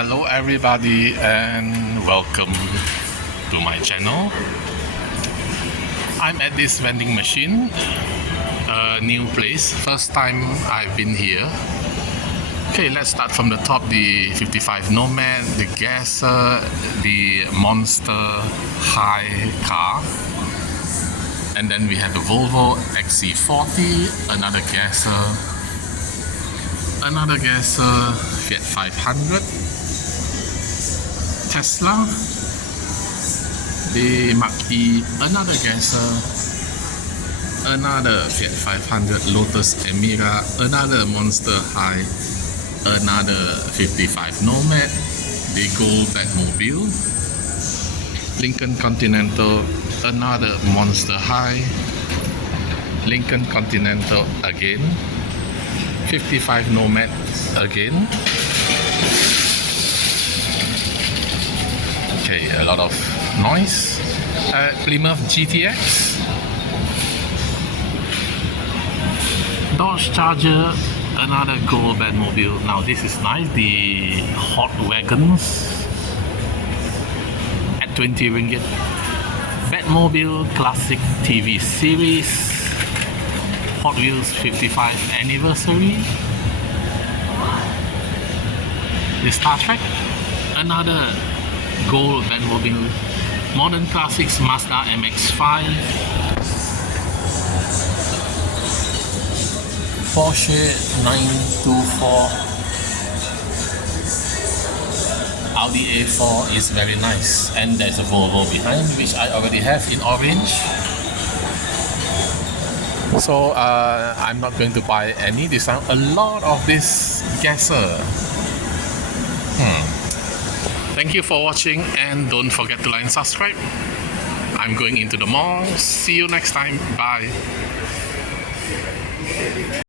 Hello everybody and welcome to my channel. I'm at this vending machine, a new place, first time I've been here. Okay, let's start from the top. The 55 Nomad, the Gasser, the Monster High car, and then we have the Volvo XC40, another Gasser, Fiat 500, Tesla, the Mach-E, another Gasser, another Fiat 500, Lotus Emira, another Monster High, another 55 Nomad, the Gold Batmobile, Lincoln Continental, another Monster High, Lincoln Continental again, 55 Nomad again. Okay, a lot of noise. Plymouth GTX, Dodge Charger, another Gold Batmobile. Now this is nice, the hot wagons at 20 ringgit. Batmobile Classic TV Series, Hot Wheels 55 anniversary. The Star Trek, another Gold Batmobile. Modern Classics Mazda MX-5, Porsche 924, Audi A4 is very nice, and there's a Volvo behind which I already have in orange. So I'm not going to buy any this time. A lot of this Gasser. Thank you for watching, and don't forget to like and subscribe. I'm going into the mall. See you next time. Bye.